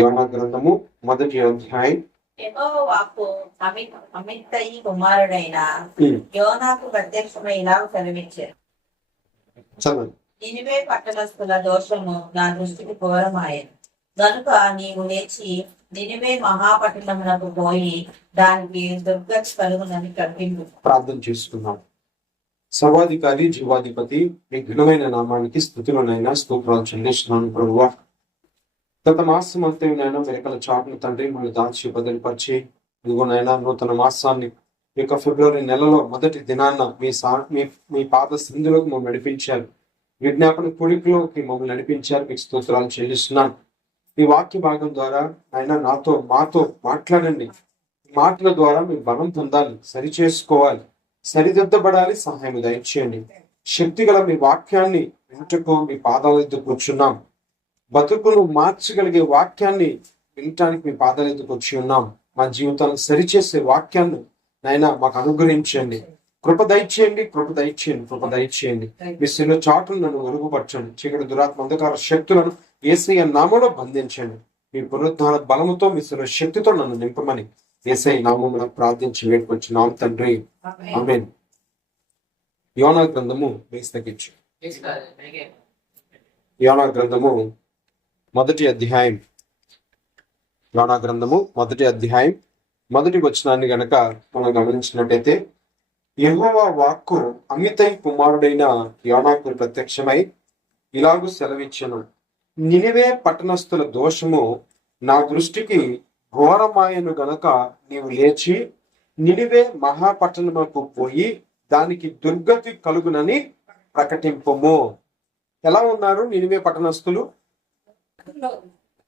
యోనా గ్రంథము 1వ అధ్యాయం. యెహోవాకు అమిత్తయి కుమారుడైన యోనాకు ప్రత్యక్షమై ఇలాగ సెలవిచ్చారు. నినివే పట్టణస్థుల దోషము నా దృష్టికి ఘోరమాయెను గనుక నీవు లేచి నినివే మహాపట్టణమునకు పోయి దానికి దుర్గతి కలుగునని కల్పింపు. ప్రార్థన చేసుకున్నాం. సర్వాధికారి జీవాధిపతి మీ ఘనమైన నామానికి స్తుతులనైనా స్తోత్రాలు చెల్లిస్తున్నాను ప్రభువా. గత మాసం అంతేనైనా వెనకల చాటును తండ్రి మళ్ళీ దాచి బదిలిపరిచి ఇదిగోనైనా నూతన మాసాన్ని ఫిబ్రవరి నెలలో మొదటి దినాన్న మీ పాద సింధులకు మమ్మల్ని నడిపించారు. విజ్ఞాపన పొడిపులోకి మమ్మల్ని నడిపించారు. మీకు స్తోత్రాలు చెల్లిస్తున్నాను. ఈ వాక్య భాగం ద్వారా ఆయన మాతో మాట్లాడండి. మాటల ద్వారా మేము బలం పొందాలి, సరి చేసుకోవాలి, సరిదిద్దబడాలి. సహాయం దయచేయండి. శక్తిగల మీ వాక్యాన్ని వింటకు మీ పాదాల ఎద్దు కూర్చున్నాం. బతుకును మార్చగలిగే వాక్యాన్ని వినటానికి మీ పాదాల ఎద్దుకు వచ్చి ఉన్నాం. మా జీవితాన్ని సరిచేసే వాక్యాన్ని నాయన మాకు అనుగ్రహించండి. కృప దయచేయండి. మీ శిలువ చాటును నన్ను ఒరుగుపరచండి. చీకటి దురాత్మ అంధకార శక్తులను యేసయ్య నామములో బంధించండి. మీ పునరుద్ధాన బలముతో మీ శిలువ శక్తితో నన్ను నింపమని యేసయ్య నామములో ప్రార్థించి వేడుకొచ్చున్నాం తండ్రి, ఆమేన్. యోనా గ్రంథము వేసి తగ్గించు. యోనా గ్రంథము 1వ అధ్యాయం. యోనా గ్రంథము 1వ అధ్యాయం 1వ వచనాన్ని గనక మనం గమనించినట్టయితే, యెహోవా వాక్కు అమిత్తయి కుమారుడైన యోనాకు ప్రత్యక్షమై ఇలాగూ సెలవిచ్చెను. నినివే పట్టణస్థుల దోషము నా దృష్టికి ఘోరమాయను గనక నీవు లేచి నినివే మహాపట్టణముకు పోయి దానికి దుర్గతి కలుగునని ప్రకటింపము. ఎలా ఉన్నారు నినివే పట్టణస్థులు?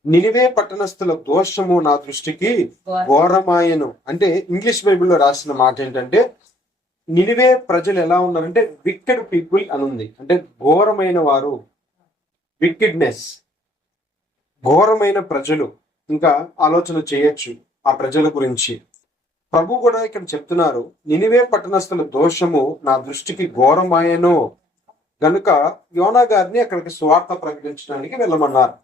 నినివే పట్టణస్థుల దోషము నా దృష్టికి ఘోరమాయను అంటే ఇంగ్లీష్ బైబిల్లో రాసిన మాట ఏంటంటే, నినివే ప్రజలు ఎలా ఉన్నారంటే వికెడ్ పీపుల్ అని ఉంది. అంటే ఘోరమైన వారు, వికెడ్నెస్, ఘోరమైన ప్రజలు. ఇంకా ఆలోచన చేయొచ్చు ఆ ప్రజల గురించి. ప్రభు కూడా ఇక్కడ చెప్తున్నారు, నినివే పట్టణస్థుల దోషము నా దృష్టికి ఘోరమాయను గనుక యోనా గారిని అక్కడికి సువార్త ప్రకటించడానికి వెళ్ళమన్నారు.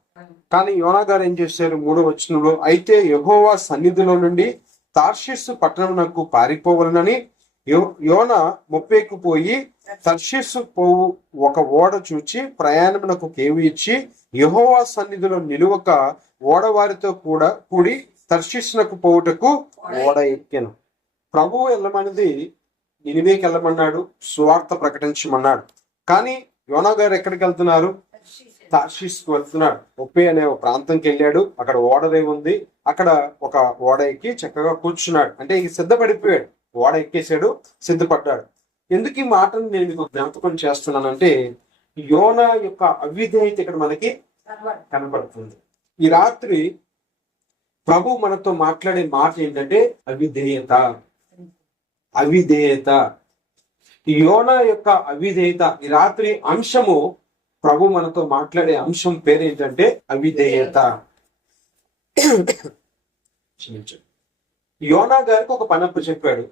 కానీ యోనా గారు ఏం చేశారు? 3వ వచనంలో, అయితే యెహోవా సన్నిధిలో నుండి తార్షీసు పట్టణమునకు పారిపోవాలని యోనా మొప్పేకు పోయి తర్షీసు పోవు ఒక ఓడ చూచి ప్రయాణమునకు కేవి ఇచ్చి యెహోవా సన్నిధిలో నిలువక ఓడవారితో కూడా కూడి తర్షీసునకు పోవుటకు ఓడ ఎక్కాను. ప్రభువు వెళ్ళమన్నది నినివేకి వెళ్ళమన్నాడు, సువార్త ప్రకటించమన్నాడు. కానీ యోనా గారు ఎక్కడికి వెళ్తున్నారు? తర్షీసుకు వెళ్తున్నాడు. ఒప్పే అనే ఒక ప్రాంతంకి వెళ్ళాడు. అక్కడ ఓడదే ఉంది. అక్కడ ఒక ఓడ ఎక్కి చక్కగా కూర్చున్నాడు. అంటే ఈ సిద్ధపడిపోయాడు. ఓడ ఎక్కేశాడు, సిద్ధపడ్డాడు. ఎందుకు ఈ మాటను నేను మీకు జ్ఞాపకం చేస్తున్నానంటే, యోనా యొక్క అవిధేయత ఇక్కడ మనకి కనపడుతుంది. ఈ రాత్రి ప్రభు మనతో మాట్లాడే మాట ఏంటంటే అవిధేయత. యోనా యొక్క అవిధేయత. ఈ రాత్రి అంశము, ప్రభు మనతో మాట్లాడే అంశం పేరు ఏంటంటే అవిధేయత. యోనా గారికి ఒక పనప్పు చెప్పాడు,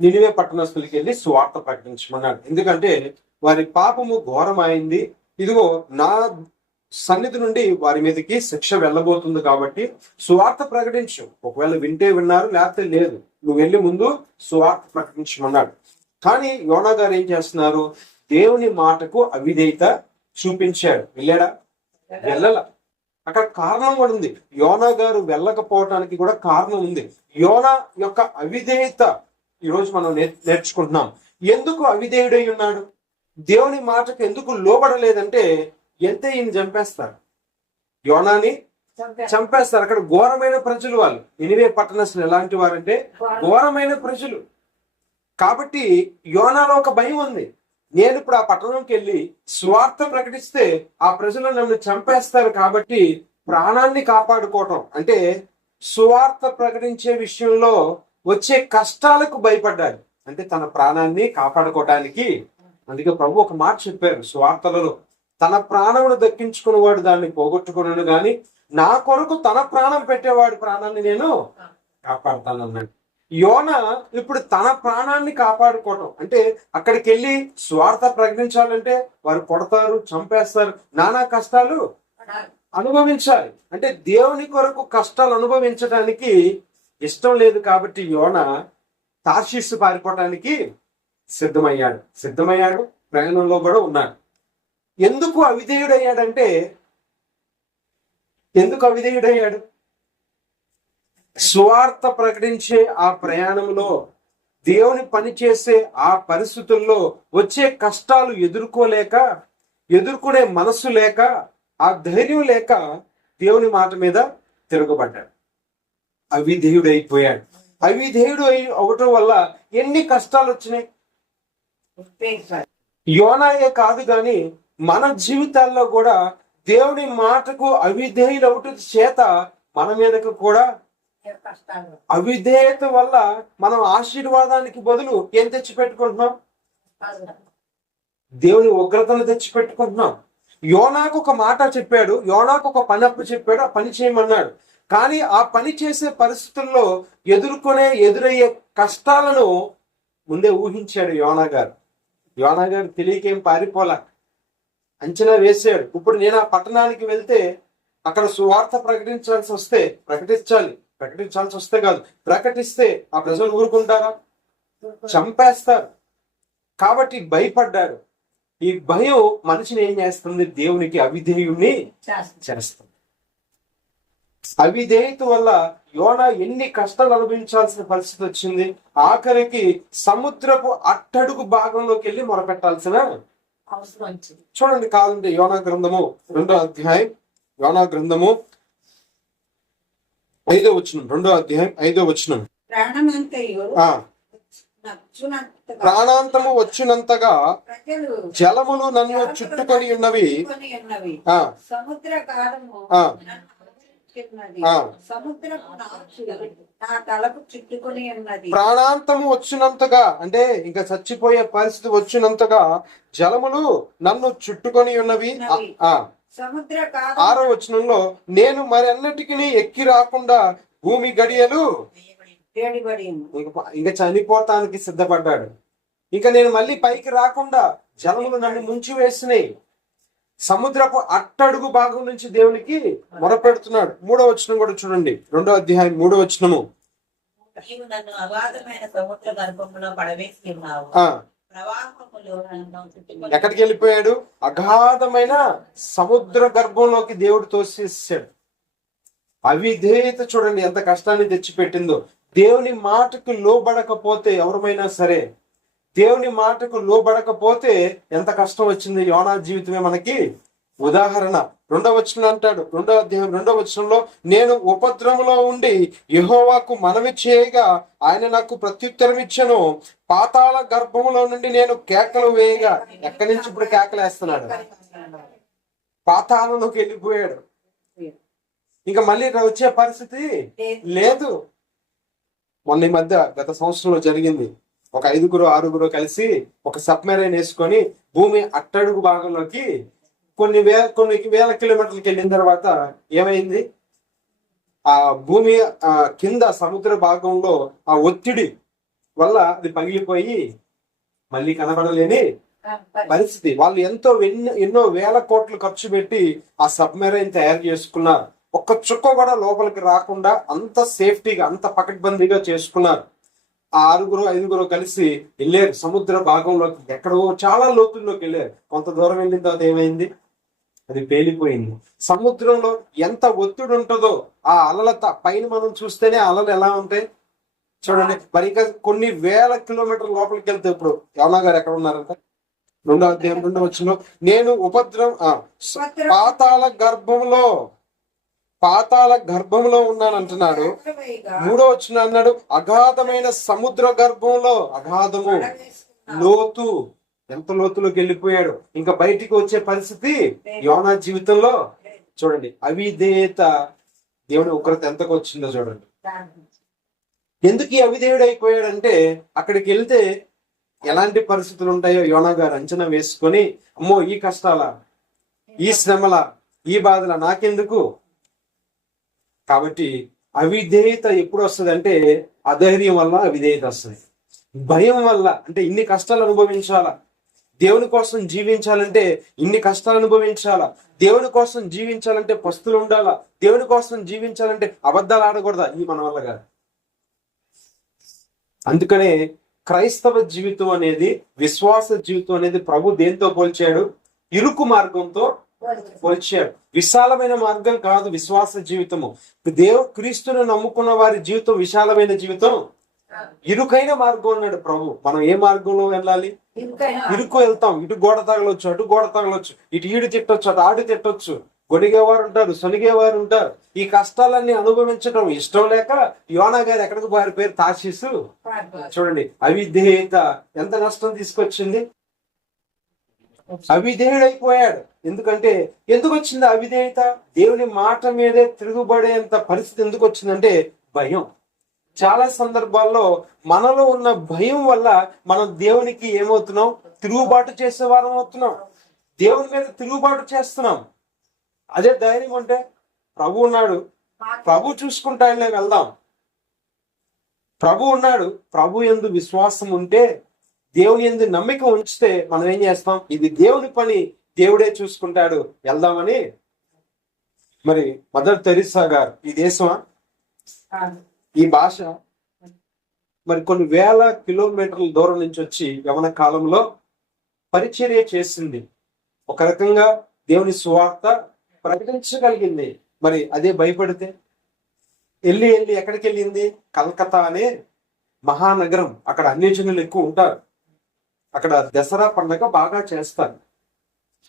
నినివే పట్టణస్థులకి వెళ్ళి సువార్త ప్రకటించమన్నాడు. ఎందుకంటే వారి పాపము ఘోరమైంది, ఇదిగో నా సన్నిధి నుండి వారి మీదకి శిక్ష వెళ్ళబోతుంది కాబట్టి సువార్త ప్రకటించు. ఒకవేళ వింటే విన్నారు, లేకపోతే లేదు, నువ్వు వెళ్ళి ముందు సువార్త ప్రకటించమన్నాడు. కానీ యోనా గారు ఏం చేస్తున్నారు? దేవుని మాటకు అవిధేయత చూపించాడు. వెళ్ళాడా? వెళ్ళల. అక్కడ కారణం కూడా ఉంది. యోనా గారు వెళ్ళకపోవటానికి కూడా కారణం ఉంది. యోనా యొక్క అవిధేయత ఈరోజు మనం నేర్చుకుంటున్నాం. ఎందుకు అవిధేయుడై ఉన్నాడు? దేవుని మాటకు ఎందుకు లోబడలేదంటే, ఎంత ఈయన చంపేస్తారు, యోనాని చంపేస్తారు. అక్కడ ఘోరమైన ప్రజలు వాళ్ళు. నినివే పట్టణస్థులు ఎలాంటి వారంటే ఘోరమైన ప్రజలు. కాబట్టి యోనాలో ఒక భయం ఉంది. నేను ఇప్పుడు ఆ పట్టణంకి వెళ్ళి స్వార్థ ప్రకటిస్తే ఆ ప్రజలు నన్ను చంపేస్తారు. కాబట్టి ప్రాణాన్ని కాపాడుకోవటం అంటే సువార్త ప్రకటించే విషయంలో వచ్చే కష్టాలకు భయపడ్డాడు. అంటే తన ప్రాణాన్ని కాపాడుకోవటానికి. అందుకే ప్రభు ఒక మాట చెప్పారు సువార్తలలో, తన ప్రాణమును దక్కించుకునేవాడు దాన్ని పోగొట్టుకున్నాను, గాని నా కొరకు తన ప్రాణం పెట్టేవాడి ప్రాణాన్ని నేను కాపాడుతానన్నాడు. యోనా ఇప్పుడు తన ప్రాణాన్ని కాపాడుకోవటం అంటే, అక్కడికి వెళ్ళి స్వార్థ ప్రకటించాలంటే వారు కొడతారు, చంపేస్తారు, నానా కష్టాలు అనుభవించాలి. అంటే దేవుని కొరకు కష్టాలు అనుభవించడానికి ఇష్టం లేదు కాబట్టి యోన తార్షీసు పారిపోవడానికి సిద్ధమయ్యాడు. ప్రయాణంలో కూడా ఉన్నాడు. ఎందుకు అవిధేయుడయ్యాడంటే సువార్త ప్రకటించే ఆ ప్రయాణంలో, దేవుని పని చేసే ఆ పరిస్థితుల్లో వచ్చే కష్టాలు ఎదుర్కొనే మనసు లేక, ఆ ధైర్యం లేక దేవుని మాట మీద తిరగబడ్డాడు. అవిధేయుడైపోయాడు. అవిధేయుడు అవటం వల్ల ఎన్ని కష్టాలు వచ్చినాయి. యోనాయే కాదు గాని మన జీవితాల్లో కూడా దేవుని మాటకు అవిధేయులవటం చేత మన మీదకు కూడా అవిధేయత వల్ల మనం ఆశీర్వాదానికి బదులు ఏం తెచ్చి పెట్టుకుంటున్నాం? దేవుని ఉగ్రతను తెచ్చి పెట్టుకుంటున్నాం. యోనాకు ఒక మాట చెప్పాడు, యోనాకు ఒక పని అప్పు చెప్పాడు, ఆ పని చేయమన్నాడు. కానీ ఆ పని చేసే పరిస్థితుల్లో ఎదురయ్యే కష్టాలను ముందే ఊహించాడు యోనా గారు తెలియకేం పారిపోలా, అంచనా వేశాడు. ఇప్పుడు నేను ఆ పట్టణానికి వెళ్తే అక్కడ సువార్త ప్రకటించాల్సి వస్తే కాదు, ప్రకటిస్తే ఆ ప్రజలు ఊరుకుంటారా? చంపేస్తారు. కాబట్టి భయపడ్డారు. ఈ భయం మనిషిని ఏం చేస్తుంది? దేవునికి అవిధేయుణ్ణి చేస్తుంది. అవిధేయత వల్ల యోనా ఎన్ని కష్టాలు అనుభవించాల్సిన పరిస్థితి వచ్చింది. ఆఖరికి సముద్రపు అట్టడుగు భాగంలోకి వెళ్ళి మొరపెట్టాల్సిన అవసరం వచ్చింది. చూడండి, కాదండి, యోనా గ్రంథము 2వ అధ్యాయం, యోనా గ్రంథము 5వ వచనం, 2వ అధ్యాయం 5వ వచనం. ప్రాణాంతము వచ్చినంతగా జలములు నన్ను చుట్టుకొని ఉన్నవి, ప్రాణాంతము వచ్చినంతగా అంటే ఇంకా చచ్చిపోయే పరిస్థితి వచ్చినంతగా జలములు నన్ను చుట్టుకొని ఉన్నవి. 6వ వచనంలో నేను మరి అన్నిటికీ ఎక్కి రాకుండా భూమి గడియలు ఇంకా చనిపోతానికి సిద్ధపడ్డాడు. ఇంకా నేను మళ్ళీ పైకి రాకుండా జలములు నన్ను ముంచి వేసినాయి. సముద్రపు అట్టడుగు భాగం నుంచి దేవునికి మొరపెడుతున్నాడు. 3వ వచనం కూడా చూడండి, 2వ అధ్యాయం 3వ వచనము. ఎక్కడికి వెళ్ళిపోయాడు? అగాధమైన సముద్ర గర్భంలోకి దేవుడు తోసేసాడు. అవిధేయత చూడండి ఎంత కష్టాన్ని తెచ్చిపెట్టిందో. దేవుని మాటకు లోబడకపోతే ఎవరమైనా సరే, దేవుని మాటకు లోబడకపోతే ఎంత కష్టం వచ్చింది. యోనా జీవితమే మనకి ఉదాహరణ. 2వ వచనం అంటాడు, 2వ అధ్యాయం 2వ వచనంలో, నేను ఉపద్రవంలో ఉండి యెహోవాకు మనవి చేయగా ఆయన నాకు ప్రత్యుత్తరం ఇచ్చెను. పాతాళ గర్భంలో నుండి నేను కేకలు వేయగా, ఎక్కడి నుంచి ఇప్పుడు కేకలు వేస్తున్నాడు? పాతాళంలోకి వెళ్ళిపోయాడు. ఇంకా మళ్ళీ వచ్చే పరిస్థితి లేదు. మొన్న ఈ మధ్య గత సంవత్సరంలో జరిగింది. ఒక 5-6 కలిసి ఒక సబ్మెరైన్ వేసుకొని భూమి అట్టడుగు భాగంలోకి కొన్ని వేల కిలోమీటర్లకు వెళ్ళిన తర్వాత ఏమైంది? ఆ భూమి కింద సముద్ర భాగంలో ఆ ఒత్తిడి వల్ల అది పగిలిపోయి మళ్ళీ కనబడలేని పరిస్థితి. వాళ్ళు ఎన్నో వేల కోట్లు ఖర్చు పెట్టి ఆ సబ్మెరైన్ తయారు చేసుకున్నారు. ఒక్క చుక్క కూడా లోపలికి రాకుండా అంత సేఫ్టీగా, అంత పకడ్బందీగా చేసుకున్నారు. ఆ 6-5 కలిసి వెళ్ళారు సముద్ర భాగంలోకి. ఎక్కడో చాలా లోతుల్లోకి వెళ్ళారు. కొంత దూరం వెళ్ళిన తర్వాత ఏమైంది? అది పేలిపోయింది. సముద్రంలో ఎంత ఒత్తిడి ఉంటుందో ఆ అలల పైన మనం చూస్తేనే అలలు ఎలా ఉంటాయి చూడండి. మరి ఇంకా కొన్ని వేల కిలోమీటర్ల లోపలికి వెళ్తే ఇప్పుడు యోనా గారు ఎక్కడ ఉన్నారంట? 2వ అధ్యాయం 2వ వచనంలో, నేను పాతాళ గర్భంలో ఉన్నాను అంటున్నాడు. 3వ వచనం అన్నాడు, అగాధమైన సముద్ర గర్భంలో, అగాధము లోతు, ఎంత లోతులోకి వెళ్ళిపోయాడు. ఇంకా బయటికి వచ్చే పరిస్థితి యోనా జీవితంలో చూడండి. అవిధేయత దేవుని ఉగ్రత ఎంతకు వచ్చిందో చూడండి. ఎందుకు ఈ అవిధేయుడు అయిపోయాడంటే అక్కడికి వెళ్తే ఎలాంటి పరిస్థితులు ఉంటాయో యోనా గారు అంచనా వేసుకొని, అమ్మో ఈ కష్టాల, ఈ శ్రమల, ఈ బాధల నాకెందుకు. కాబట్టి అవిధేయత ఎప్పుడు వస్తుంది అంటే అధైర్యం వల్ల అవిధేయత వస్తుంది. భయం వల్ల, అంటే ఇన్ని కష్టాలు అనుభవించాలా, దేవుని కోసం జీవించాలంటే ఇన్ని కష్టాలు అనుభవించాలా, దేవుని కోసం జీవించాలంటే పస్తులు ఉండాలా, దేవుని కోసం జీవించాలంటే అబద్ధాలు ఆడకూడదా? ఈ మన వల్ల కాదు. అందుకనే క్రైస్తవ జీవితం అనేది, విశ్వాస జీవితం అనేది ప్రభు దేంతో పోల్చాడు? ఇరుకు మార్గంతో పోల్చాడు. విశాలమైన మార్గం కాదు విశ్వాస జీవితము. క్రీస్తును నమ్ముకున్న వారి జీవితం విశాలమైన జీవితం, ఇరుకైన మార్గం అన్నాడు ప్రభు. మనం ఏ మార్గంలో వెళ్ళాలి? ఇరుకు వెళ్తాం. ఇటు గోడ తగలొచ్చు, అటు గోడ తగలొచ్చు, ఇటు ఈడు తిట్టొచ్చు, అటు ఆడు తిట్టొచ్చు. గొడిగేవారు ఉంటారు, సొనిగేవారు ఉంటారు. ఈ కష్టాలన్నీ అనుభవించడం ఇష్టం లేక యోనా గారు ఎక్కడికి వారి పేరు తార్షీసు. చూడండి, అవిధేయత ఎంత నష్టం తీసుకొచ్చింది. అవిధేయుడైపోయాడు. ఎందుకు వచ్చింది అవిధేయత? దేవుని మాట మీదే తిరుగుబడేంత పరిస్థితి ఎందుకు వచ్చిందంటే భయం. చాలా సందర్భాల్లో మనలో ఉన్న భయం వల్ల మనం దేవునికి ఏమవుతున్నాం? తిరుగుబాటు చేసే వారం అవుతున్నాం. దేవుని మీద తిరుగుబాటు చేస్తున్నాం. అదే ధైర్యం ఉంటే ప్రభు ఉన్నాడు, ప్రభు చూసుకుంటానే వెళ్దాం. ప్రభు ఉన్నాడు, ప్రభు యందు విశ్వాసం ఉంటే, దేవుని యందు నమ్మిక ఉంచితే మనం ఏం చేస్తాం? ఇది దేవుని పని, దేవుడే చూసుకుంటాడు, వెళ్దామని. మరి మదర్ తెరీసా గారు ఈ దేశమా, ఈ భాష మరి కొన్ని వేల కిలోమీటర్ల దూరం నుంచి వచ్చి యవన కాలంలో పరిచర్య చేసింది. ఒక రకంగా దేవుని సువార్త ప్రకటించగలిగింది. మరి అదే భయపడితే వెళ్ళి ఎక్కడికి వెళ్ళింది? కలకత్తా అనే మహానగరం. అక్కడ అన్యజనులు ఎక్కువ ఉంటారు. అక్కడ దసరా పండుగ బాగా చేస్తారు.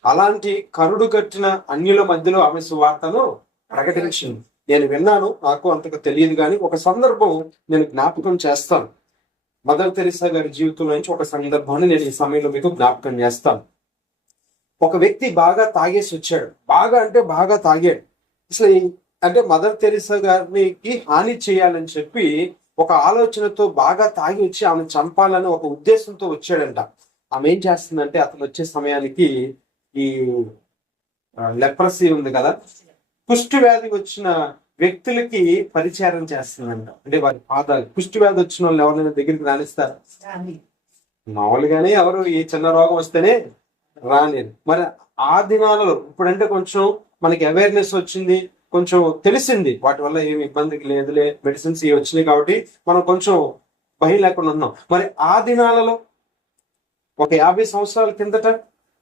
అలాంటి కరుడు కట్టిన అన్యుల మధ్యలో ఆమె సువార్తను ప్రకటించింది. నేను విన్నాను, నాకు అంతగా తెలియదు, కానీ ఒక సందర్భం నేను జ్ఞాపకం చేస్తాను. మదర్ తెరీసా గారి జీవితంలో నుంచి ఒక సందర్భాన్ని నేను ఈ సమయంలో మీకు జ్ఞాపకం చేస్తాను. ఒక వ్యక్తి బాగా తాగేసి వచ్చాడు. బాగా తాగాడు. అసలు అంటే మదర్ తెరీసా గారికి హాని చేయాలని చెప్పి ఒక ఆలోచనతో బాగా తాగి వచ్చి ఆమె చంపాలని ఒక ఉద్దేశంతో వచ్చాడంట. ఆమె ఏం చేస్తుందంటే, అతను వచ్చే సమయానికి ఈ లెప్రసీ ఉంది కదా, కుష్టి వ్యాధి వచ్చిన వ్యక్తులకి పరిచారం చేస్తుందంట. అంటే వారి పాదాలు, కుష్టి వ్యాధి వచ్చిన వాళ్ళు ఎవరైనా దగ్గరికి రానిస్తారు? మామూలుగానే ఎవరు ఈ చిన్న రోగం వస్తేనే రాలేదు. మరి ఆ దినాలలో ఇప్పుడంటే కొంచెం మనకి అవేర్నెస్ వచ్చింది, కొంచెం తెలిసింది, వాటి వల్ల ఏమి ఇబ్బందికి లేదులే, మెడిసిన్స్ వచ్చినాయి కాబట్టి మనం కొంచెం భయం లేకుండా ఉన్నాం. మరి ఆ దినాలలో ఒక 50 సంవత్సరాల కిందట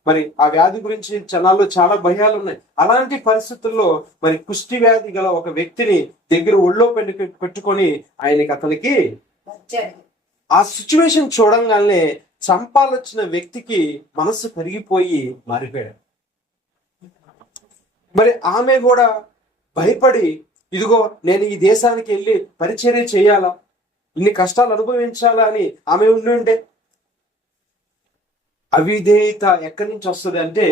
మరి ఆ వ్యాధి గురించి జనాల్లో చాలా భయాలు ఉన్నాయి. అలాంటి పరిస్థితుల్లో మరి కుష్టి వ్యాధి గల ఒక వ్యక్తిని దగ్గర ఒళ్ళో పెట్టుకొని అతనికి ఆ సిచ్యువేషన్ చూడంగానే చంపాలొచ్చిన వ్యక్తికి మనసు కరిగిపోయి మారిపోయాడు. మరి ఆమె కూడా భయపడి, ఇదిగో నేను ఈ దేశానికి వెళ్ళి పరిచర్య చేయాలా, ఇన్ని కష్టాలు అనుభవించాలా అని ఆమె ఉండి. అవిధేయత ఎక్కడి నుంచి వస్తుంది అంటే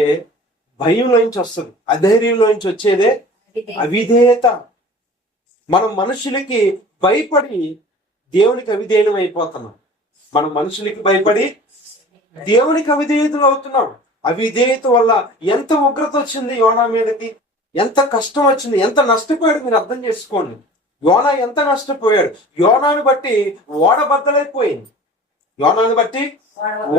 భయంలో నుంచి వస్తుంది. అధైర్యంలో నుంచి వచ్చేదే అవిధేయత. మనం మనుషులకి భయపడి దేవునికి అవిధేయం అయిపోతున్నాం. మనం మనుషులకి భయపడి దేవునికి అవిధేయతలు అవుతున్నాం. అవిధేయత వల్ల ఎంత ఉగ్రత వచ్చింది యోనా మీదకి, ఎంత కష్టం వచ్చింది, ఎంత నష్టపోయాడు మీరు అర్థం చేసుకోండి. యోనా ఎంత నష్టపోయాడు. యోనాను బట్టి ఓడబద్దలైపోయింది.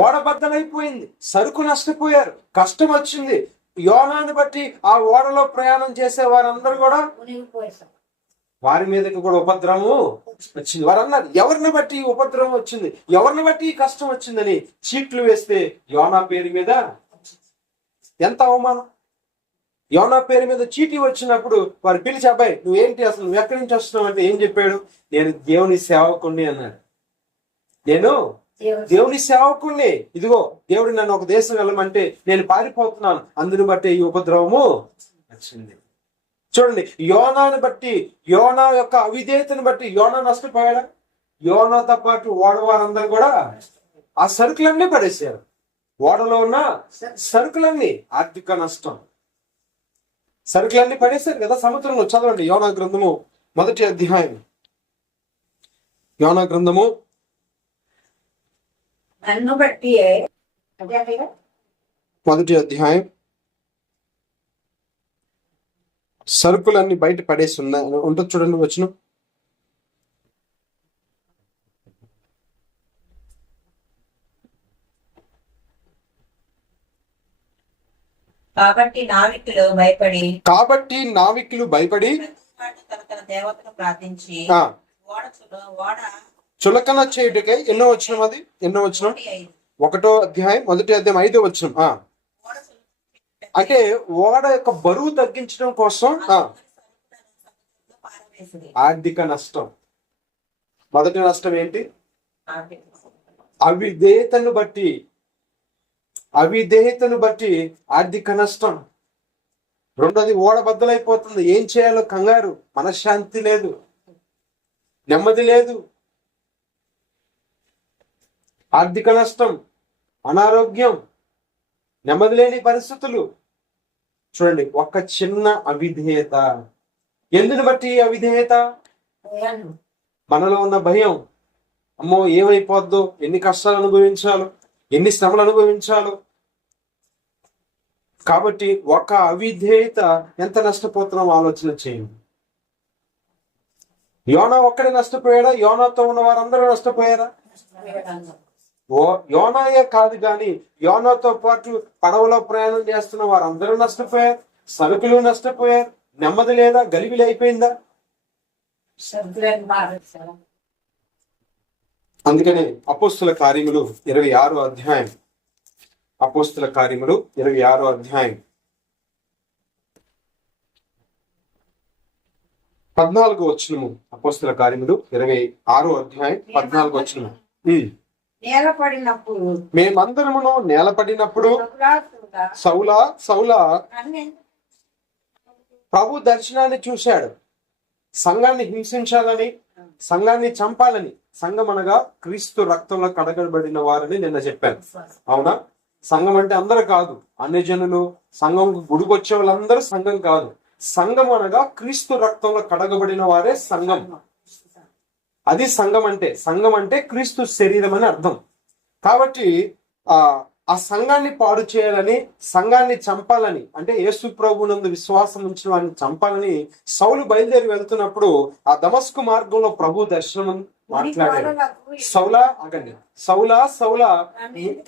ఓడబద్దలైపోయింది. సరుకు నష్టపోయారు, కష్టం వచ్చింది. యోనాను బట్టి ఆ ఓడలో ప్రయాణం చేసే వారందరూ కూడా వారి మీదకి కూడా ఉపద్రవము వచ్చింది. వారు అన్నారు, ఎవరిని బట్టి ఉపద్రవం వచ్చింది, ఎవరిని బట్టి కష్టం వచ్చిందని చీట్లు వేస్తే యోనా పేరు మీద ఎంత అవమానం. యోనా పేరు మీద చీటీ వచ్చినప్పుడు వారు పిలిచి, అబ్బాయి నువ్వేంటి, అసలు నువ్వు ఎక్కడి నుంచి వస్తున్నావు అంటే ఏం చెప్పాడు? నేను దేవుని సేవకుణ్ణి అన్నాడు. నేను దేవుని సేవకుణ్ణి, ఇదిగో దేవుడు నన్ను ఒక దేశం వెళ్ళమంటే నేను పారిపోతున్నాను, అందుని బట్టి ఈ ఉపద్రవము వచ్చింది. చూడండి, యోనాను బట్టి, యోనా యొక్క అవిధేయతను బట్టి యోనా నష్టపోయాడా? యోనాతో పాటు ఓడవారందరూ కూడా ఆ సరుకులన్నీ పడేశారు. ఓడలో ఉన్న సరుకులన్నీ, ఆర్థిక నష్టం, సరుకులన్నీ పడేశారు కదా సముద్రంలో. చదవండి యోనా గ్రంథము 1వ అధ్యాయం. యోనా గ్రంథము నన్ను బట్టి 1వ అధ్యాయం. సరుకులన్నీ బయట పడేసి ఉన్నాయి ఉంటుంది చూడండి వచనం. కాబట్టి నావికులు భయపడి ప్రతివాడు తన దేవతను ప్రార్థించి ఆ ఓడ చులకన చేయుటకై ఎన్నో వచనం అది ఎన్నో వచనం 1వ అధ్యాయం 1వ అధ్యాయం 5వ వచనం. ఓడ అంటే ఓడ యొక్క బరువు తగ్గించడం కోసం పారవేసింది. ఆర్థిక నష్టం. మొదటి నష్టం ఏంటి? అవిధేయతను బట్టి ఆర్థిక నష్టం. రెండోది ఓడ బద్దలైపోతుంది. ఏం చేయాలో కంగారు, మనశ్శాంతి లేదు, నెమ్మది లేదు, ఆర్థిక నష్టం, అనారోగ్యం, నెమ్మది లేని పరిస్థితులు. చూడండి, ఒక చిన్న అవిధేయత. ఎందుని బట్టి అవిధేయత? మనలో ఉన్న భయం. అమ్మో ఏమైపోద్దో, ఎన్ని కష్టాలు అనుభవించాలో, ఎన్ని శ్రమలు అనుభవించాలో. కాబట్టి ఒక అవిధేయత ఎంత నష్టపోతున్నాం ఆలోచన చేయండి. యోనా ఒక్కడే నష్టపోయాడా? యోనాతో ఉన్న వారందరూ నష్టపోయారా? యోనాయే కాదు కానీ యోనాతో పాటు పడవలో ప్రయాణం చేస్తున్న వారందరూ నష్టపోయారు. సరుకులు నష్టపోయారు. నెమ్మది లేదా? గలిబిలి అయిపోయిందా? అందుకనే అపోస్తుల కార్యములు 26వ అధ్యాయం 14వ వచనము. అపోస్తుల కార్యములు 26వ అధ్యాయం 14వ వచనము. మేమందరమును నేలపడినప్పుడు సౌలా ప్రభు దర్శనాన్ని చూశాడు. సంఘాన్ని హింసించాలని, సంఘాన్ని చంపాలని. సంఘం అనగా క్రీస్తు రక్తంలో కడగబడిన వారని నిన్న చెప్పాను, అవునా? సంఘం అంటే అందరూ కాదు, అన్ని జనులు, సంఘం గుడికి వచ్చే వాళ్ళందరూ సంఘం కాదు. సంఘం అనగా క్రీస్తు రక్తంలో కడగబడిన వారే సంఘం. అది సంఘం అంటే. సంఘం అంటే క్రీస్తు శరీరం అని అర్థం. కాబట్టి ఆ సంఘాన్ని పాడు చేయాలని, సంఘాన్ని చంపాలని, అంటే యేసు ప్రభునందు విశ్వాసం ఉంచిన వారిని చంపాలని సౌలు బయలుదేరి వెళ్తున్నప్పుడు ఆ దమస్కు మార్గంలో ప్రభు దర్శనం మాట్లాడాడు. సౌలా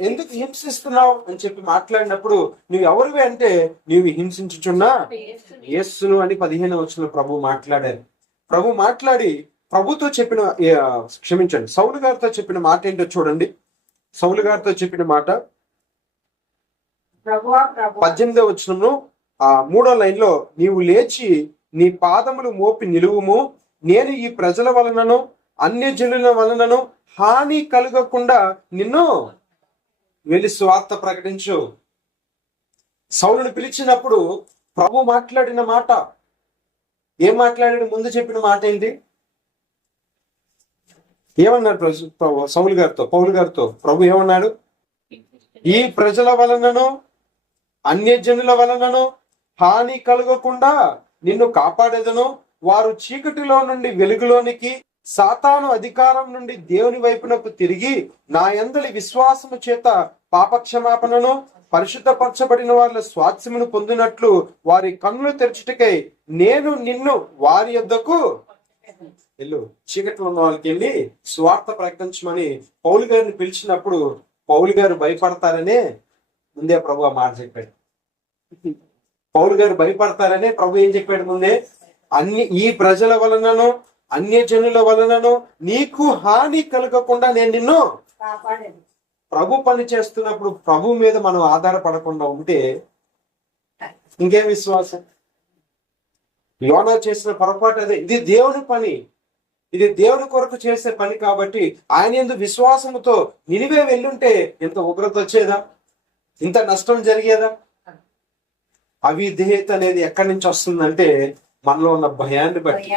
ఎందుకు హింసిస్తున్నావు అని చెప్పి మాట్లాడినప్పుడు, నువ్వు ఎవరివి అంటే, నీవు హింసించుచున్నా యేసును అని 15వ వచనంలో ప్రభు మాట్లాడారు. ప్రభు మాట్లాడి ప్రభుతో చెప్పిన, క్షమించండి, సౌలు గారితో చెప్పిన మాట ఏంటో చూడండి. సౌలు గారితో చెప్పిన మాట 18వ వచనంలో 3వ లైన్లో, నీవు లేచి నీ పాదములు మోపి నిలువుము, నేను ఈ ప్రజల వలనను అన్యజనుల వలనను హాని కలుగకుండా నిన్ను వెళ్ళి సువార్త ప్రకటించు. సౌలుని పిలిచినప్పుడు ప్రభు మాట్లాడిన మాట ఏం మాట్లాడాడు? ముందు చెప్పిన మాట ఏంటి? ఏమన్నాడు సౌలు గారితో, పౌలు గారితో? ప్రభు ఏమన్నాడు? ఈ ప్రజల వలనను అన్యజనుల వలనను హాని కలుగకుండా నిన్ను కాపాడేదను. వారు చీకటిలో నుండి వెలుగులోనికి, సాతాను అధికారం నుండి దేవుని వైపునకు తిరిగి నా యందలి విశ్వాసము చేత పాపక్షమాపణను, పరిశుద్ధపరచబడిన వాళ్ళ స్వాస్థ్యమును పొందినట్లు వారి కన్నులు తెరచుటకై నేను నిన్ను వారి యొద్దకు వెళ్ళు. చీకట్లో ఉన్న వాళ్ళకి వెళ్ళి స్వార్థ ప్రకటించమని పౌలు గారిని పిలిచినప్పుడు పౌలు గారు భయపడతారనే ముందే ప్రభు ఆ మాట చెప్పాడు. పౌలు గారు భయపడతారనే ప్రభు ఏం చెప్పాడు ముందే? ఈ ప్రజల వలనను అన్యజనుల వలనను నీకు హాని కలగకుండా నేను నిన్ను ప్రభు పని చేస్తున్నప్పుడు ప్రభు మీద మనం ఆధారపడకుండా ఉంటే ఇంకేం విశ్వాసం? యోనా చేసిన పొరపాటు అదే. ఇది దేవుని పని, ఇది దేవుని కొరకు చేసే పని. కాబట్టి ఆయన యందు విశ్వాసముతో నినివే వెళ్ళుంటే ఇంత ఉగ్రత వచ్చేదా? ఇంత నష్టం జరిగేదా? అవిధేయత అనేది ఎక్కడి నుంచి వస్తుందంటే మనలో ఉన్న భయాన్ని బట్టి.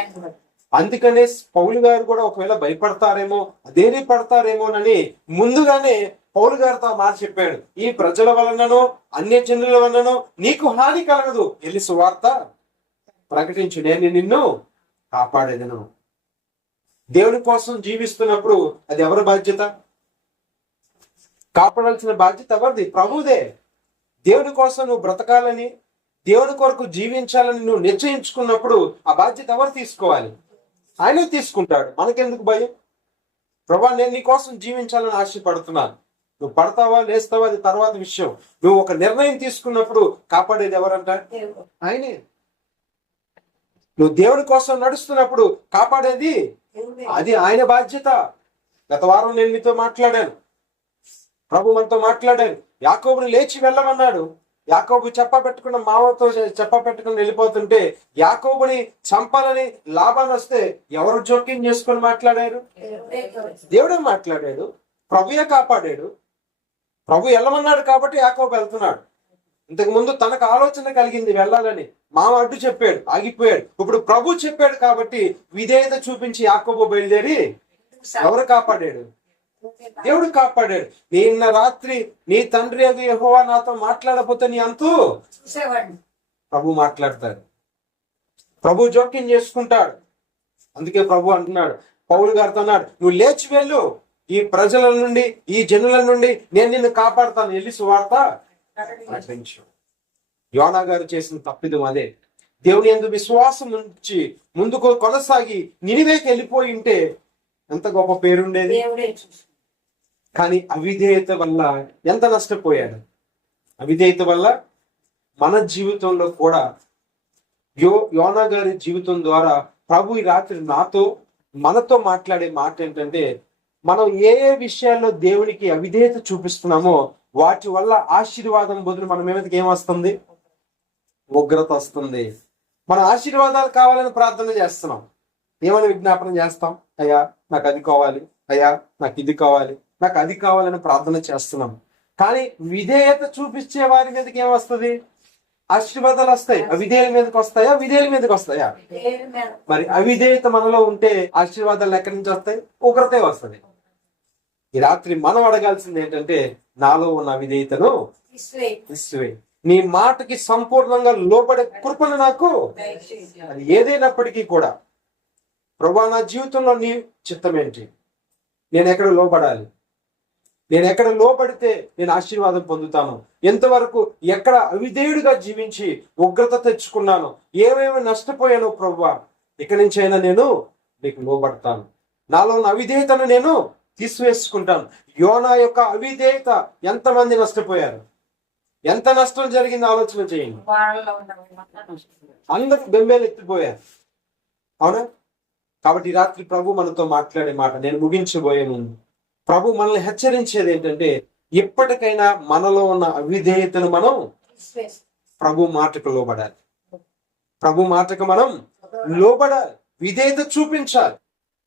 అందుకనే పౌలు గారు కూడా ఒకవేళ భయపడతారేమో, అదేనే పడతారేమోనని ముందుగానే పౌలు గారితో మాట చెప్పాడు. ఈ ప్రజల వలనను అన్యజనుల వలనను నీకు హాని కలగదు, వెళ్ళి సువార్త ప్రకటించు, నేను నిన్ను కాపాడేదను. దేవుని కోసం జీవిస్తున్నప్పుడు అది ఎవరి బాధ్యత? కాపాడాల్సిన బాధ్యత ఎవరిది? ప్రభుదే. దేవుని కోసం నువ్వు బ్రతకాలని, దేవుని కొరకు జీవించాలని నువ్వు నిశ్చయించుకున్నప్పుడు ఆ బాధ్యత ఎవరు తీసుకోవాలి? ఆయనే తీసుకుంటాడు. మనకెందుకు భయం? ప్రభా, నేను నీ కోసం జీవించాలని ఆశపడుతున్నాను, నువ్వు పడతావా లేస్తావా అది తర్వాత విషయం. నువ్వు ఒక నిర్ణయం తీసుకున్నప్పుడు కాపాడేది ఎవరంట? ఆయనే. నువ్వు దేవుడి కోసం నడుస్తున్నప్పుడు కాపాడేది అది ఆయన బాధ్యత. గత వారం నేను మీతో మాట్లాడాను, ప్రభు మనతో మాట్లాడాను. యాకోబుని లేచి వెళ్ళమన్నాడు. యాకోబు చెప్పపెట్టుకున్న మామతో చెప్పపెట్టుకుని వెళ్ళిపోతుంటే యాకోబుని చంపాలని లాభాన్ని వస్తే ఎవరు జోక్యం చేసుకొని మాట్లాడారు? దేవుడే మాట్లాడాడు. ప్రభుయే కాపాడాడు. ప్రభు వెళ్ళమన్నాడు కాబట్టి యాకోబు వెళ్తున్నాడు. ఇంతకు ముందు తనకు ఆలోచన కలిగింది వెళ్ళాలని, మామ అడ్డు చెప్పాడు, ఆగిపోయాడు. ఇప్పుడు ప్రభు చెప్పాడు కాబట్టి విధేయత చూపించి యాకోబు బయలుదేరి ఎవరు కాపాడాడు? దేవుడు కాపాడాడు. నిన్న రాత్రి నీ తండ్రి అది యెహోవా నాతో మాట్లాడకపోతే నీ అంతు ప్రభు మాట్లాడతాడు. ప్రభు జోక్యం చేసుకుంటాడు. అందుకే ప్రభు అంటున్నాడు, పౌలు గారితో అన్నాడు, నువ్వు లేచి వెళ్ళు, ఈ ప్రజల నుండి ఈ జనుల నుండి నేను నిన్ను కాపాడుతాను, వెళ్ళి సువార్త ప్రకటించు. యోనా గారు చేసిన తప్పిదం అదే. దేవుని యందు విశ్వాసం నుంచి ముందుకు కొనసాగి నినివేకి వెళ్ళిపోయి ఉంటే ఎంత గొప్ప పేరుండేది. కానీ అవిధేయత వల్ల ఎంత నష్టపోయాడు. అవిధేయత వల్ల మన జీవితంలో కూడా యోనా గారి జీవితం ద్వారా ప్రభు ఈ రాత్రి మనతో మాట్లాడే మాట ఏంటంటే, మనం ఏ ఏ విషయాల్లో దేవునికి అవిధేయత చూపిస్తున్నామో వాటి వల్ల ఆశీర్వాదం బదులు మన మీదకి ఏమొస్తుంది? ఉగ్రత వస్తుంది. మన ఆశీర్వాదాలు కావాలని ప్రార్థన చేస్తున్నాం. ఏమని విజ్ఞాపనం చేస్తాం? అయ్యా నాకు అది కావాలి, అయ్యా నాకు ఇది కావాలి, నాకు అది కావాలని ప్రార్థన చేస్తున్నాం. కానీ విధేయత చూపించే వారి మీదకి ఏమొస్తుంది? ఆశీర్వాదాలు వస్తాయి. అవిధేయుల మీదకి వస్తాయా? విధేయుల మీదకి వస్తాయా? మరి అవిధేయత మనలో ఉంటే ఆశీర్వాదాలు ఎక్కడి నుంచి వస్తాయి? ఉగ్రతే వస్తుంది. ఈ రాత్రి మనం అడగాల్సింది ఏంటంటే, నాలో ఉన్న అవిధేయతను తీసివేయి. నీ మాటకి సంపూర్ణంగా లోబడే కృపను నాకు, అది ఏదైనప్పటికీ కూడా ప్రభువా నా జీవితంలో నీ చిత్తం ఏంటి? నేను ఎక్కడ లోబడాలి? నేను ఎక్కడ లోబడితే నేను ఆశీర్వాదం పొందుతాను? ఎంతవరకు ఎక్కడ అవిధేయుడిగా జీవించి ఉగ్రత తెచ్చుకున్నాను? ఏమేమి నష్టపోయాను ప్రభువా? ఇక్కడి నుంచి అయినా నేను నీకు లోబడతాను. నాలో ఉన్న అవిధేయతను నేను తీసివేసుకుంటాను. యోనా యొక్క అవిధేయత ఎంతమంది నష్టపోయారు? ఎంత నష్టం జరిగింది ఆలోచన చేయండి. అందరూ బెంబేలు ఎత్తిపోయారు. అవునా? కాబట్టి రాత్రి ప్రభు మనతో మాట్లాడే మాట నేను ముగించబోయే ముందు ప్రభు మనల్ని హెచ్చరించేది ఏంటంటే, ఇప్పటికైనా మనలో ఉన్న అవిధేయతను మనం ప్రభు మాటకు లోబడాలి. ప్రభు మాటకు మనం లోబడాలి, విధేయత చూపించాలి.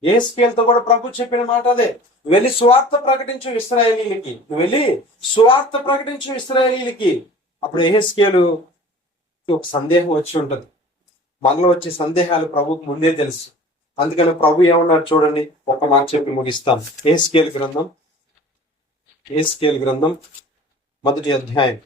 యెహెజ్కేలుతో కూడా ప్రభు చెప్పిన మాట అదే, వెళ్ళి స్వార్థ ప్రకటించు ఇశ్రాయేలీయులకి. నువ్వు వెళ్ళి స్వార్థ ప్రకటించు ఇశ్రాయేలీయులకి. అప్పుడు యెహెజ్కేలు ఒక సందేహం వచ్చి ఉంటది. మనలో వచ్చే సందేహాలు ప్రభుకు ముందే తెలుసు. అందుకని ప్రభు ఏమన్నారు చూడండి, ఒక మాట చెప్పి ముగిస్తాం. యెహెజ్కేలు గ్రంథం 1వ అధ్యాయం.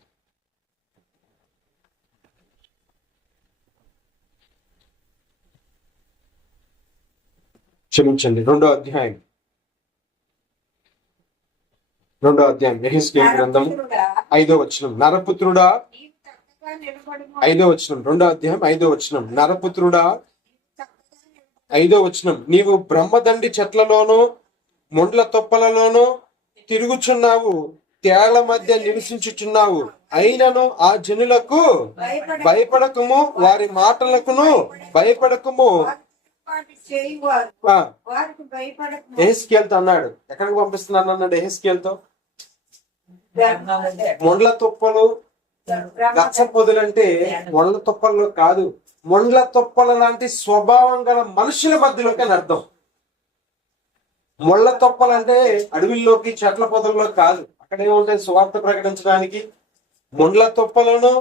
క్షమించండి, 2వ అధ్యాయం. యెహెజ్కేలు గ్రంథం 5వ వచనం. నరపుత్రుడా, 5వ వచనం, 2వ అధ్యాయం 5వ వచనం. నరపుత్రుడా, 5వ వచనం, నీవు బ్రహ్మదండి చెట్లలోనూ ముండ్ల తొప్పలలోనూ తిరుగుచున్నావు, తేళ్ల మధ్య నివసించుచున్నావు. అయినను ఆ జనులకు భయపడకము, వారి మాటలకును భయపడకము. యెహెజ్కేలుతో అన్నాడు. ఎక్కడికి పంపిస్తున్నాను అన్నాడు యెహెజ్కేలుతో? ముండ్ల తొప్పలు, గచ్చ పొదులంటే ముండ్ల తొప్పల్లో కాదు, ముండ్ల తొప్పల లాంటి స్వభావం గల మనుషుల మధ్యలోకి అని అర్థం. ముళ్ళ తొప్పలంటే అడవిల్లోకి చెట్ల పొదల్లో కాదు. అక్కడ ఏముంటాయి సువార్త ప్రకటించడానికి? ముండ్ల తొప్పలను,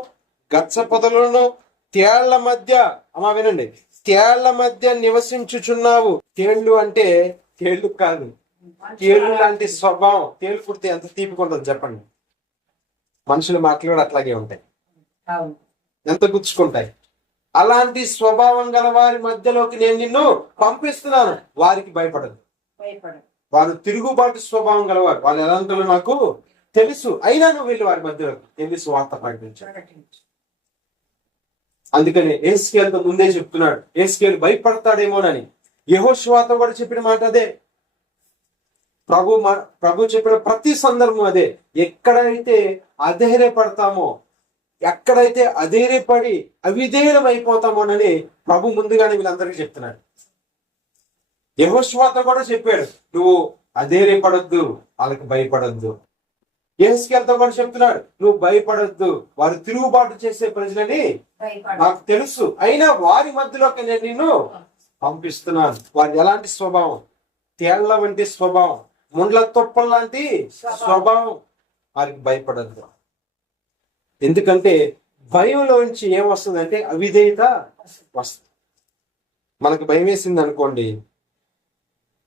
గచ్చ పొదలను, తేళ్ల మధ్య, అమ్మా వినండి, తేళ్ల మధ్య నివసించుచున్నావు. తేళ్లు అంటే తేళ్లు కాదు, తేళ్లు లాంటి స్వభావం. తేళ్లు పుడితే ఎంత తీపికుంటుంది చెప్పండి. మనుషులు మాట్లాడు అట్లాగే ఉంటాయి, ఎంత గుచ్చుకుంటాయి. అలాంటి స్వభావం గల వారి మధ్యలోకి నేను నిన్ను పంపిస్తున్నాను. వారికి భయపడదు. వారు తిరుగుబాటు స్వభావం గలవారు. వాళ్ళు ఎలాంటి నాకు తెలుసు. అయినా నువ్వు వెళ్ళి వారి మధ్యలోకి వెళ్ళి సువార్త ప్రకటించాడు. అందుకని యెహెజ్కేలుతో ముందే చెప్తున్నాడు, యెహెజ్కేలు భయపడతాడేమోనని. యెహోషువతో కూడా చెప్పిన మాట అదే. ప్రభు చెప్పిన ప్రతి సందర్భం అదే. ఎక్కడైతే అధైర్యపడతామో, ఎక్కడైతే అధైర్యపడి అవిధేయులం అయిపోతామోనని ప్రభు ముందుగానే వీళ్ళందరికీ చెప్తున్నాడు. యెహోషువతో కూడా చెప్పాడు, నువ్వు అధైర్యపడొద్దు, వాళ్ళకి భయపడొద్దు. యెహెజ్కేలుతో కూడా చెప్తున్నాడు, నువ్వు భయపడొద్దు, వారు తిరుగుబాటు చేసే ప్రజలని నాకు తెలుసు, అయినా వారి మధ్యలోకి నేను నిన్ను పంపిస్తున్నాను. వారు ఎలాంటి స్వభావం? తేళ్ల వంటి స్వభావం, ముండ్ల తుప్పల లాంటి స్వభావం. వారికి భయపడద్దు. ఎందుకంటే భయంలోంచి ఏమొస్తుందంటే అవిధేయత వస్తుంది. మనకు భయం వేసింది అనుకోండి,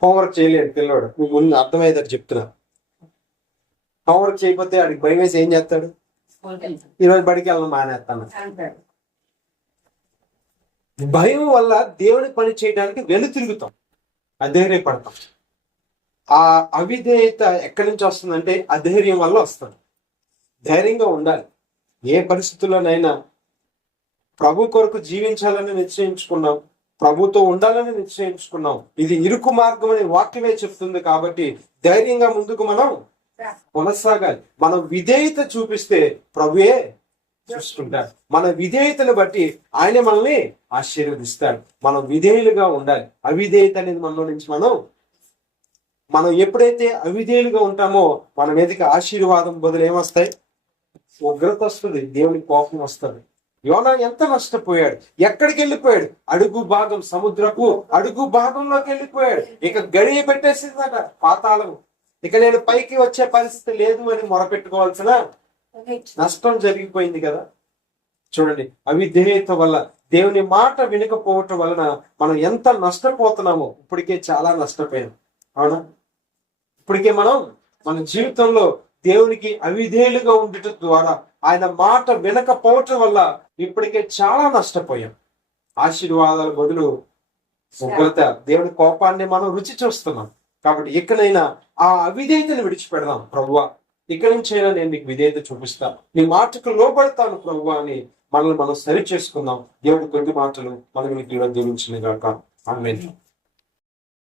హోంవర్క్ చేయలేడు పిల్లవాడు. నువ్వు ముందు అర్థమయ్యేదాన్ని చెప్తున్నా. హోంవర్క్ చేయకపోతే వాడికి భయం వేసి ఏం చేస్తాడు? ఈరోజు బడికి వెళ్ళడం మానేస్తాను. భయం వల్ల దేవుని పని చేయడానికి వెనుతిరుగుతాం, అధైర్యపడతాం. ఆ అవిధేయత ఎక్కడి నుంచి వస్తుందంటే అధైర్యం వల్ల వస్తుంది. ధైర్యంగా ఉండాలి. ఏ పరిస్థితుల్లోనైనా ప్రభు కొరకు జీవించాలని నిశ్చయించుకున్నాం, ప్రభుతో ఉండాలని నిశ్చయించుకున్నాం. ఇది ఇరుకు మార్గం అనే వాక్యమే చెప్తుంది. కాబట్టి ధైర్యంగా ముందుకు మనం కొనసాగాలి. మనం విధేయత చూపిస్తే ప్రభువే చూసుకుంటాడు. మన విధేయతను బట్టి ఆయన మనల్ని ఆశీర్వదిస్తాడు. మనం విధేయులుగా ఉండాలి. అవిధేయత అనేది మనలో నుంచి మనం ఎప్పుడైతే అవిధేయులుగా ఉంటామో మన మీదకి ఆశీర్వాదం బదులు ఏమొస్తాయి? ఉగ్రత వస్తుంది, దేవుని కోపం వస్తుంది. యోనా ఎంత నష్టపోయాడు, ఎక్కడికి వెళ్ళిపోయాడు? అడుగు భాగం, సముద్రపు అడుగు భాగంలోకి వెళ్ళిపోయాడు. ఇక గడియ పెట్టేసిందట పాతాళం. ఇక నేను పైకి వచ్చే పరిస్థితి లేదు అని మొరపెట్టుకోవాల్సిన నష్టం జరిగిపోయింది కదా. చూడండి, అవిధేయత వల్ల, దేవుని మాట వినకపోవటం వలన మనం ఎంత నష్టపోతున్నామో. ఇప్పటికే చాలా నష్టపోయాం, అవునా? ఇప్పటికే మన జీవితంలో దేవునికి అవిధేయులుగా ఉండటం ద్వారా, ఆయన మాట వినకపోవటం వల్ల ఇప్పటికే చాలా నష్టపోయాం. ఆశీర్వాదాల బదులు ఉగ్రత, దేవుని కోపాన్ని మనం రుచి చూస్తున్నాం. కాబట్టి ఇకనైనా ఆ అవిధేయతను విడిచిపెడదాం. ప్రభువా, ఇక్కడి నుంచైనా నేను నీకు విధేయత చూపిస్తాను, నీ మాటకు లోబడతాను ప్రభువా అని మనల్ని మనం సరి చేసుకుందాం. దేవుడి కొద్ది మాటలు మనం దీవించిన గాక. ఆమేన్.